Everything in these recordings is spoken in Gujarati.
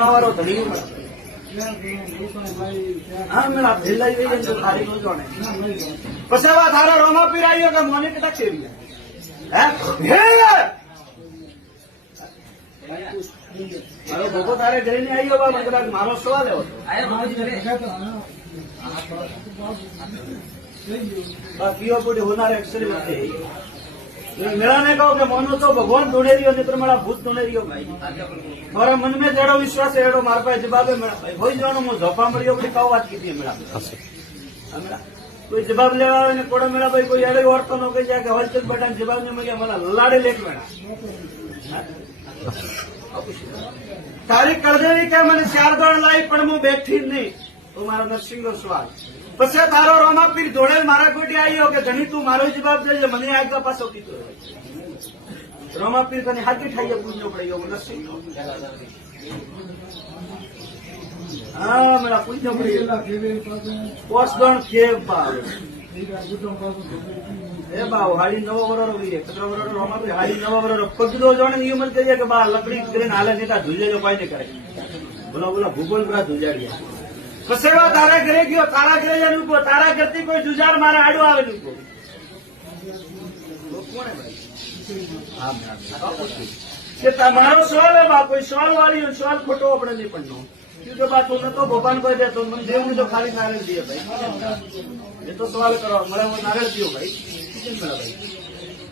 વાળો ધણી હા મેળા ભેલાઈ ગઈ તો તારી નો જોણે પછી વાત હારા રોમા પીરાયો કે મને કેટલા કેવી મારો ભોગો તારે ઘરે ને આવ્યો બા કદાચ મારો સવાલ એવો પીઓ પૂરી હોનાર એક્સરી નથી मेरा ने कहो कि मोनो तो भगवान ढूंढे रही हो नहीं तो मेरा भूत ढूंढे रही हो भाई मारा मन में जड़ो विश्वास है एडो मार पाए जवाब हो जानो मु झोपा मरियो बड़ी काव बात की थी मेरा कोई जवाब लेवा ने कोड़ा मेरा भाई कोई एडो औरतो नो कही जाए कि हलचल बटन जवाब ने मरिया मला लाड़े लेक मेरा तारीख कर देवी क्या मैंने 4 दौड़ लाई पण मु बैठी नहीं तो मारा नरसिंह नो सवाल પછી તારો રોમા પીર જોડે મારા ગોટી આવ્યો કે ધણી તું મારો જવાબ દેજે મને આગળ પાછો કીધો રોમા પીર તને હાથી ઠાઈએ પૂછ્યો પડે એવું નથી હા મેરા પૂછ્યો પડે પોસ ગણ કેવ બાવ એ બાવ હાડી 9 વરરો વીએ 15 વરરો રોમા પીર હાડી 9 વરરો પગદો જોણે ઈ મત કહીએ કે બા લકડી કરીને હાલે નેતા ધુજે જો પાઈ ને કરે બોલો બોલો ભૂગોળ પૂરા ધુજાડ્યા પસેવા તારા ઘરે ગયો તારા ઘરે જનું કો તારા ઘરથી કોઈ જુજાર મારા આડો આવેલું કો કે તમારો સવાલ હે બા કોઈ સવાલ વાળી સવાલ ખોટો આપણે નહીં પણ નો ક્योंकि બા તું નતો ભગવાન કોઈ દે તો મને દેવ તો ખાલી નારેલ દે ભાઈ એ તો સવાલ કરો મને वो નારેલ दियो भाई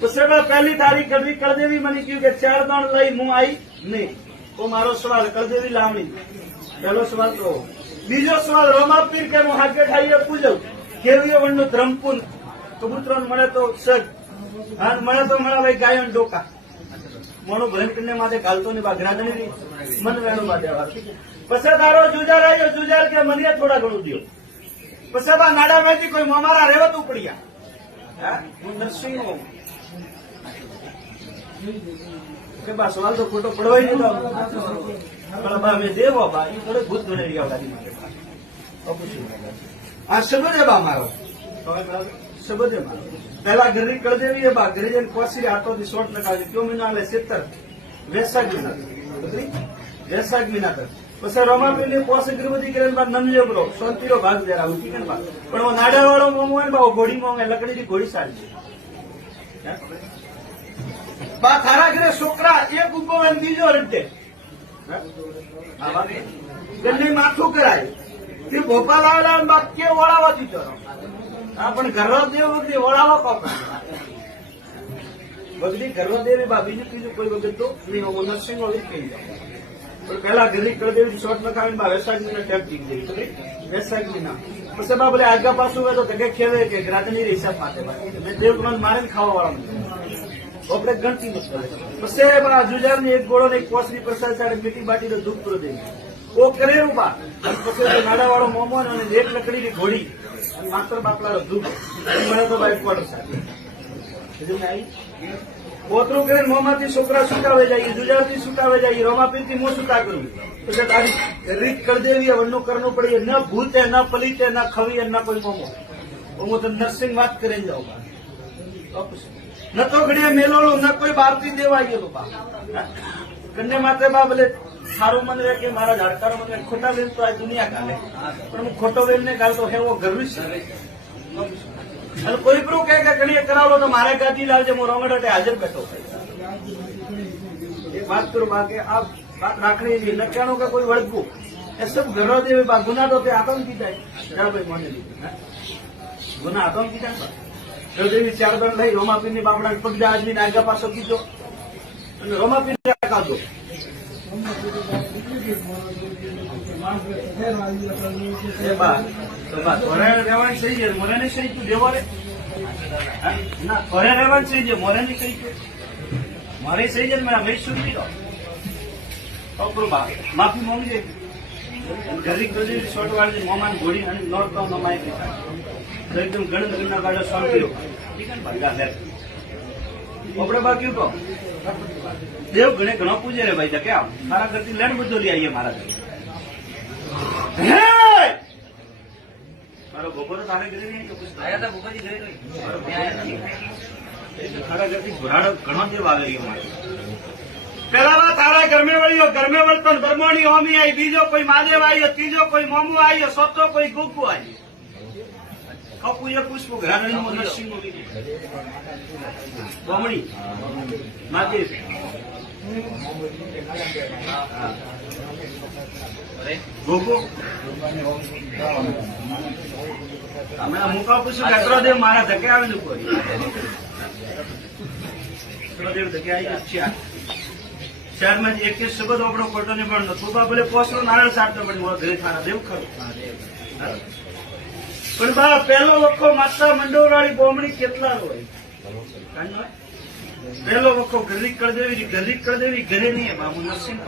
પસેવા પહેલી તારીખ કદી કર દેવી મને કહ્યું કે 4 દાણ લઈ હું આવી નહીં તો મારો સવાલ કર દેવી લાવણી પહેલો સવાલ તો બીજો સવાલ રોમા પીર કે હું હાકે ઠાઈએ પૂજવ કેવીઓ વણનો ધ્રમપુન કબૂતરો મળે તો સજ હા મળે તો મળે ભાઈ ગાયો ડોકા મોનો ભરણ કરીને માથે ગાલતો ને બાગરાદણી મન વેણો બાદે પછી તારો જુજાર આવ્યો જુજાર કે મને થોડા ઘણું દો પછી બા નાડા મેથી કોઈ મારા રેવત ઉપડ્યા હા હું નરસિંહ હું કે બા સવાલ તો ખોટો પડવાય નહીં તો બા મેં દેવો બા એ થોડે ભૂત ગણે રહ્યા ગાડી માટે આ શબ્દ છે બા મારો શબ્દ છે મારો પહેલા ઘરની કળ દેવી છે બા ઘરે જઈને કોસી હાથોથી શોર્ટ લગાવી કયો મહિના આવે 70 વૈશાખ મહિના વૈશાખ મહિના તક પછી રોમાપીર પોસ ગૃહવતી કરીને બાદ નમજો બરો શાંતિનો ભાગ જરા ઉઠી કે બા પણ वो નાડા વાળો મોમો હોય બા ઘોડી મોંગે લકડીની ઘોડી સારી છે બા થારા ઘરે છોકરા એક ઉભો હોય બીજો રડે બંને માથું કરાય તે ભોપાલ આવેલા બા કે ઓળાવા દીધો હા પણ ઘરવા દેવ વગડી ઓળાવા કોપ વગડી ઘરવા દેવી બા બીજું બીજું કોઈ વગર તો નહીં નરસિંહ વાળી કહી જાય પણ પહેલા ઘરની કળ દેવી શોર્ટ લખાવીને બા વૈશાખની ટેપ જીતી ગઈ વૈશાખની ના પછી બા બોલે આગા પાછું હોય તો તકે ખેવે કે રાતની હિસાબ માટે મેં દેવ તમને મારે ખાવા વાળા આપણે ગણતી નથી પછી આ જુજાર ની એક ગોળો ને એક કોસની પ્રસાદ સાથે મીઠી બાટીનો દૂધ પૂરો દઈ ઓ કરેલું બા પછી નાડા વાળો મોમો અને એક લકડીની ઘોડી અને માસ્ટર બાપલાનો દૂધ મને તો બાઈક ક્વાર્ટર સાથે પોતરું કરીને મોંમાંથી છોકરા સુટાવે જાય જુજારથી સુટાવે જાય રોમાપીરથી મોં સુટા કરવું એટલે તારી રીત કરી દેવી વણનું કરવું પડી ન ભૂતે ન પલીતે ન ખવીએ ન કોઈ મોમો હું તો નરસિંહ વાત કરીને જાઉં ન તો ઘડીએ મેલોળું ન કોઈ બારથી દેવા ગયો તો બા કન્યા માથે બા ભલે સારું મને કે મારા ઝાડકારો મને ખોટા વેલ તો આ દુનિયા ગાલે પણ હું ખોટો વેલ ને ગાલતો હેવો ગર્વિશ અને કોઈ પણ કહે કે ઘડીએ કરાવો તો મારે ગાદી લાવજે હું રોંગડે હાજર બેઠો એ વાત કરું બા કે આ વાત રાખણી નહીં નક્યાણું કે કોઈ વળગવું એ સબ ઘરો દેવી બા ગુના તો તે આતંકી જાય ભાઈ મને ગુના આતંકી જાય દેવી 4 દંડ લઈ રોમાપીરની બાપડા પગડા આદમીને આગા પાછો કીધો અને રોમાપીર કાઢો રહેવાની સહી છે મોરેની સહી તું દેવો રે ના ઘરે રહેવાની સહી છે મોરેની સહી છે મારી સહી છે મેં સુધી બા માફી માંગજે ઘરી ગરી શોર્ટ વાળી મોમાન ઘોડી અને નોટ તો નમાય એકદમ ગણ ના ગાડો શાંતિઓ આપણે બાકી કહો દેવ ઘણે ઘણો પૂજે રે ભાઈ કે આવ મારા ઘરથી લેણ બધો લઈ આવીએ મારા ઘરે મારો બપોર તારે ઘરે નહીં આયા હતા બપોરથી ઘરે નહીં તારા ઘરથી ઘોરાડો ઘણો દેવ આવે મારે પેલા તારા ઘરમે વળ્યો ઘરમે વળતો બ્રહ્મણી હોમી આવી, બીજો કોઈ મહાદેવ આવ્યો, ત્રીજો કોઈ મોમો આવ્યો, ચોથો કોઈ ગુગુ આવ્યો. કપુએ પુષ્પુ ઘરાણીનું નરસિંહનું બમણી મહાદેવ ગોગો હમણાં મુકા પૂછ્યું કે અગ્રદેવ મારા ધકે આવેલું કોઈ અગ્રદેવ ધકે આવી ગયા શહેરમાં એક શબ્દ આપણો ખોટો ને પણ તું ભલે પોસરો નારાયણ સાધતો પણ ઘરે થારા દેવ ખરું પણ બા પહેલો વખો માતા મંડોળવાળી બોમણી કેટલા હોય પહેલો વખો ઘરી કળદેવી ઘરે નહીં બાબુ નરસિંહ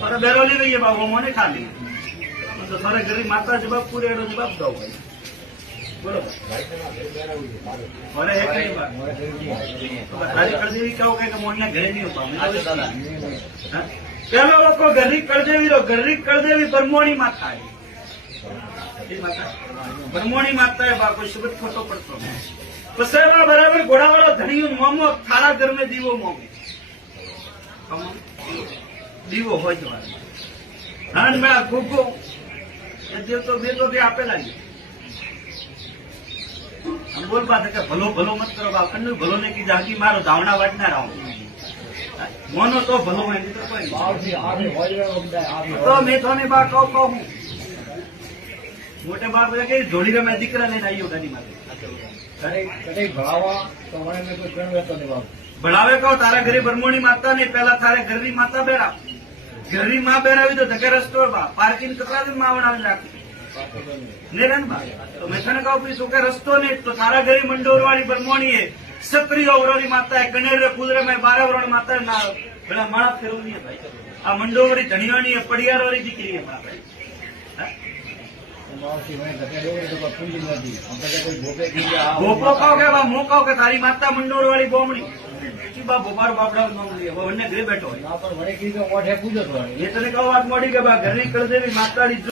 પર બેરો લેવી બાબુ મને ખાલી તો તારે ઘરે માતા જવાબ પૂરે એનો જવાબ દો ભાઈ બરોબર એક નહીં તારી કળદેવી કહો કે મોને ઘરે નહીં હોતા પહેલો વખો ઘરી કળદેવી બ્રહ્મોણી માતા બ્રહ્મોણી માતા બા કોઈ શબ્દ ખોટો પડતો પછી બરાબર ઘોડાવાળો ધણીયું મોમો થારા ઘર में દીવો મોમો દીવો હોય જવાનો નાન મેળા ગોગો એ દેવ તો બે આપેલા છે બોલ પાસે કે ભલો ભલો મત કરો બા કન્નુ ભલો ને કી જાગી મારો ધાવણા વાટના રાવ મોનો તો ભલો હોય નહીં તો કોઈ તો મેં તો ને બા કહું મોટે બાપ કે જોડી રમે દીકરા લઈને આવ્યો ગાડી માટે ભણાવે કહો તારા ઘરે બ્રહ્મોની માતા નહીં પેલા તારે ઘરની માતા બેરા ઘરની માં બેરાવી તો ધકે રસ્તો પાર્કિંગ કેટલા દિન માં બનાવી નાખી નિરનબા તો મેં તને કહું શું કે રસ્તો નહીં તો તારા ઘરે મંડોરવાળી બ્રહ્મોણી એ સક્રિય અવરોની માતા કનેર કુદરે મેં 12 વરણ માતા ના પેલા માળા ફેરવની ભાઈ આ મંડોરવાળી ધણીવાણી પડિયાર વાળી દીકરી છે ભાઈ ગોપો કહો કે હું કહું કે તારી માતા મંડોળ વાળી બોમણી ભોપાર બાપડા બંને ઘરે બેઠો હોય એ તને કહો વાત મોડી કે ઘરની કળદેવી માતાડી